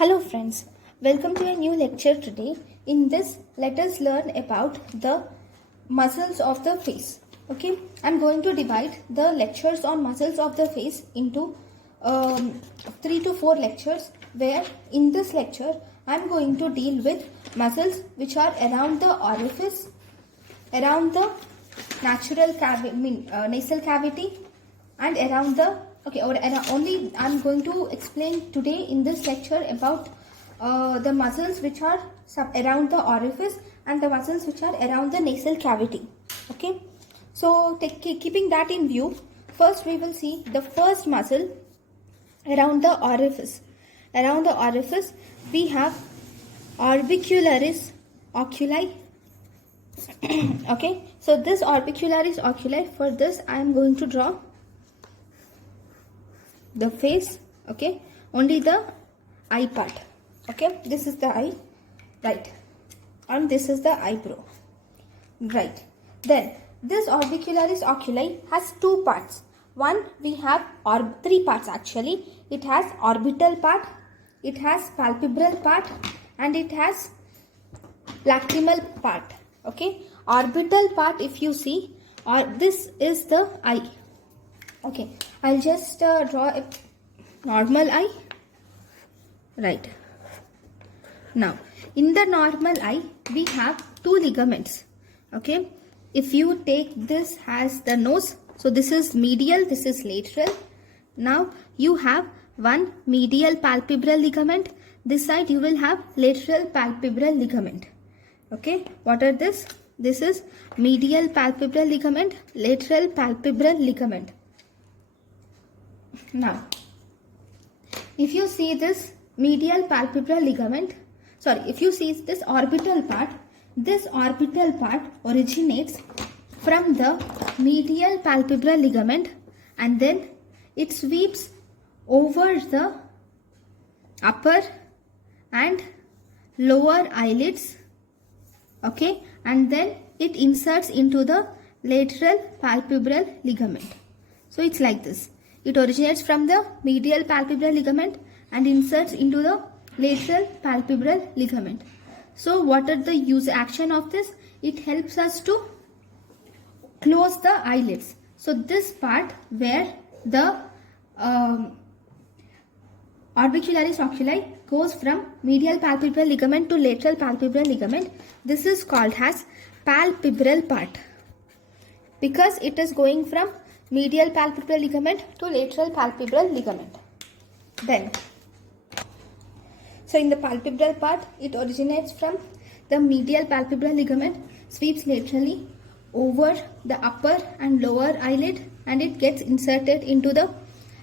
Hello friends, welcome to a new lecture today. In this, let us learn about the muscles of the face. Okay, I'm going to divide the lectures on muscles of the face into 3 to 4 lectures, where in this lecture I'm going to deal with muscles which are around the orifice, around the nasal cavity, and around the only I'm going to explain today in this lecture about the muscles which are around the orifice and the muscles which are around the nasal cavity. Okay, so keeping that in view, first we will see the first muscle around the orifice. Around the orifice we have orbicularis oculi. Okay, so this orbicularis oculi, for this I am going to draw the face. Okay, only the eye part. Okay, this is the eye, right, and this is the eyebrow, right. Then this orbicularis oculi has two parts. One, we have three parts actually. It has orbital part, it has palpebral part, and it has lacrimal part. Okay, orbital part, if you see, or this is the eye. Okay, I'll just draw a normal eye. Right. Now, in the normal eye, we have two ligaments. Okay, if you take this as the nose, so this is medial, this is lateral. Now, you have one medial palpebral ligament. This side you will have lateral palpebral ligament. Okay, what are this? This is medial palpebral ligament, lateral palpebral ligament. Now, if you see this medial palpebral ligament, if you see this orbital part originates from the medial palpebral ligament, and then it sweeps over the upper and lower eyelids. Okay, and then it inserts into the lateral palpebral ligament. So it's like this. It originates from the medial palpebral ligament and inserts into the lateral palpebral ligament. So what are the action of this? It helps us to close the eyelids. So this part where the orbicularis oculi goes from medial palpebral ligament to lateral palpebral ligament, this is called as palpebral part, because it is going from medial palpebral ligament to lateral palpebral ligament. Then, so in the palpebral part, it originates from the medial palpebral ligament, sweeps laterally over the upper and lower eyelid, and it gets inserted into the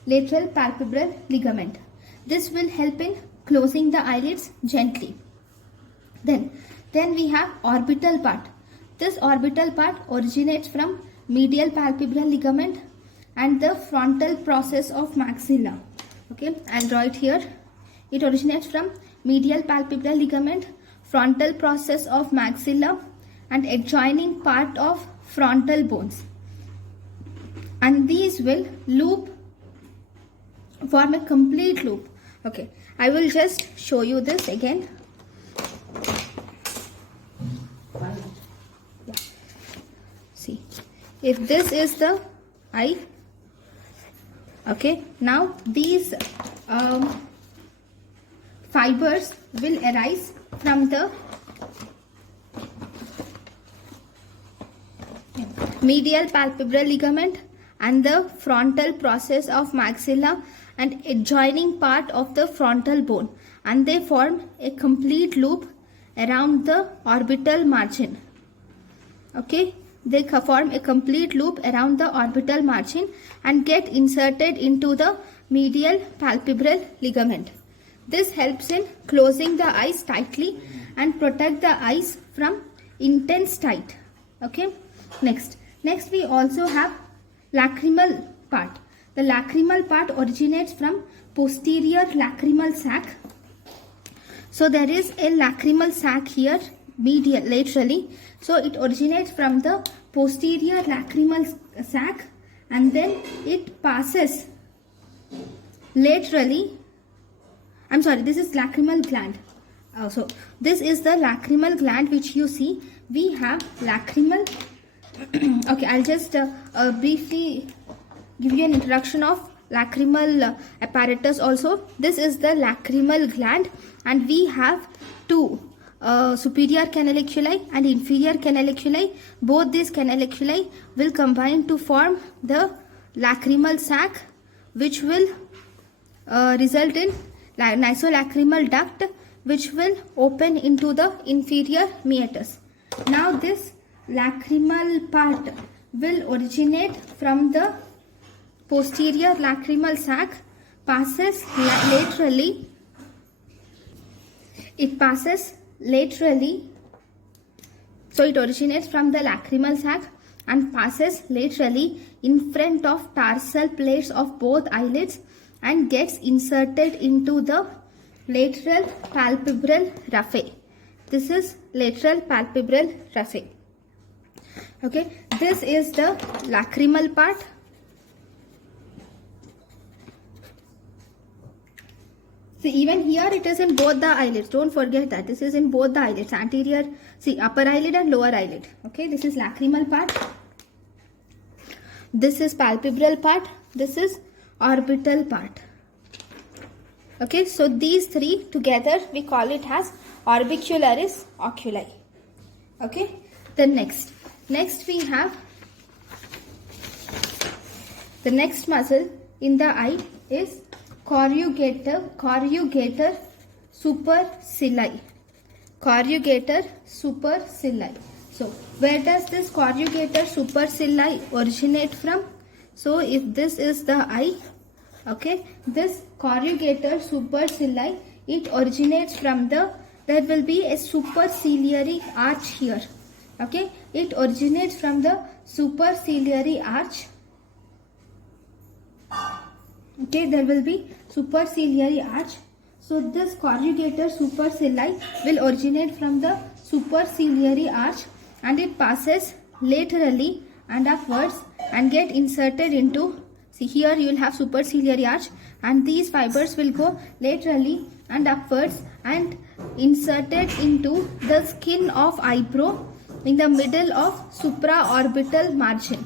lateral palpebral ligament. This will help in closing the eyelids gently. Then we have orbital part. This orbital part originates from medial palpebral ligament and the frontal process of maxilla. Okay, I'll draw it here. It originates from medial palpebral ligament, frontal process of maxilla, and adjoining part of frontal bones. And these will form a complete loop. Okay, I will just show you this again. Yeah. See, if this is the eye, okay, now these fibers will arise from the medial palpebral ligament and the frontal process of maxilla and adjoining part of the frontal bone, and they form a complete loop around the orbital margin. Okay, they form a complete loop around the orbital margin and get inserted into the medial palpebral ligament. This helps in closing the eyes tightly and protect the eyes from intense tight. Okay, next we also have lacrimal part. The lacrimal part originates from posterior lacrimal sac. So there is a lacrimal sac here laterally. So it originates from the posterior lacrimal sac, and then it passes laterally I'm sorry, this is lacrimal gland. So this is the lacrimal gland which you see. We have lacrimal. Okay, I'll just briefly give you an introduction of lacrimal apparatus also. This is the lacrimal gland, and we have two superior canaliculi and inferior canaliculi. Both these canaliculi will combine to form the lacrimal sac, which will result in nasolacrimal duct, which will open into the inferior meatus. Now this lacrimal part will originate from the posterior lacrimal sac, passes laterally. It passes laterally, so it originates from the lacrimal sac and passes laterally in front of tarsal plates of both eyelids and gets inserted into the lateral palpebral raphe. This is lateral palpebral raphe. Okay, this is the lacrimal part. See, even here it is in both the eyelids. Don't forget that. This is in both the eyelids. Anterior, see, upper eyelid and lower eyelid. Okay, this is lacrimal part. This is palpebral part. This is orbital part. Okay, so these three together we call it as orbicularis oculi. Okay, then next we have the next muscle in the eye is corrugator supercilii. Corrugator supercilii. So where does this corrugator supercilii originate from? So if this is the eye, okay, this corrugator supercilii, it originates from the, there will be a superciliary arch here. Okay, it originates from the superciliary arch. Okay, there will be superciliary arch. So this corrugator supercilii will originate from the superciliary arch, and it passes laterally and upwards and get inserted into, see here you will have superciliary arch, and these fibers will go laterally and upwards and inserted into the skin of eyebrow in the middle of supraorbital margin.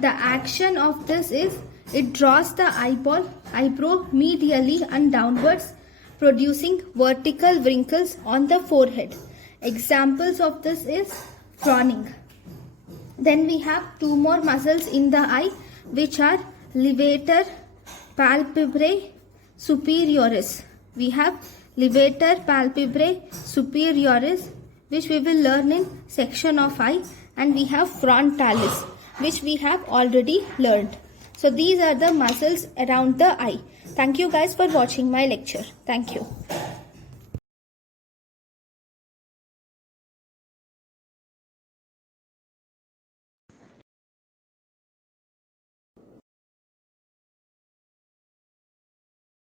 The action of this is it draws the eyebrow medially and downwards, producing vertical wrinkles on the forehead. Examples of this is frowning. Then we have two more muscles in the eye, which are levator palpebrae superioris. We have levator palpebrae superioris, which we will learn in section of eye, and we have frontalis, which we have already learned. So these are the muscles around the eye. Thank you guys for watching my lecture. Thank you.